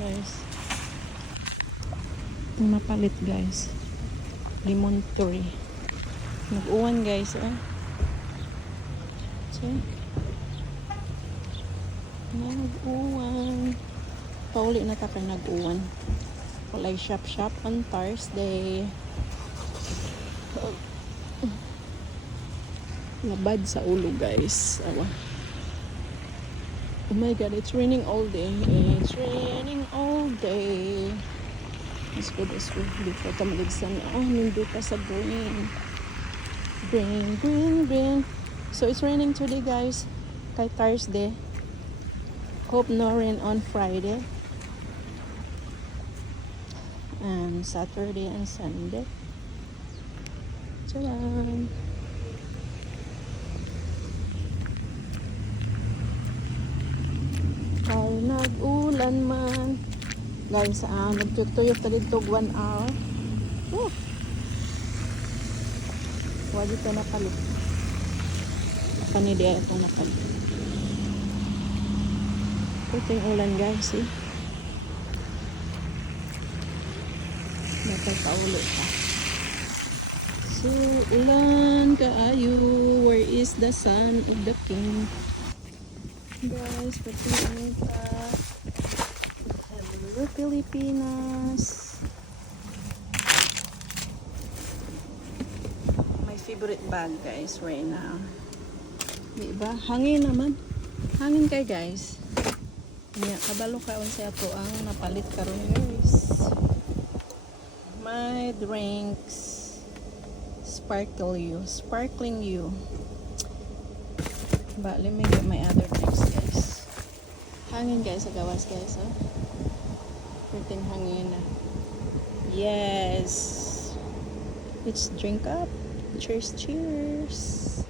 guys. Itong mapalit guys. Lemon tree. Nag-uwan guys. Check. Nag-uwan. Pauli na ta kay nag-uwan. Walay shop on Thursday. Labad sa ulo guys. Awa. Oh my god, it's raining all day. It's raining all day. Let's go this way. Before tamaligsan. Nindot pa sa green. Green. So it's raining today guys. Kay Thursday. Hope no rain on Friday. And Saturday and Sunday. Tcharam! Ay nag-ulan man. Guys, nagtutuyok ta dito 1 hour. Wadi to napalit. Panidia itong napalit. Puting ulan guys, eh. Dapat paulit pa. So, ulan kaayo. Where is the son of the king? Guys, puting pa. Hello, Pilipinas. My favorite bag, guys, right now. Diba? Hangin naman. Hangin kay guys. Kabalo kaon sa ato ang napalit karon guys. My drinks sparkling you. But let me get my other drinks guys. Hangin guys sa gawas guys, oh. Puting hangin na. Yes. Let's drink up. Cheers.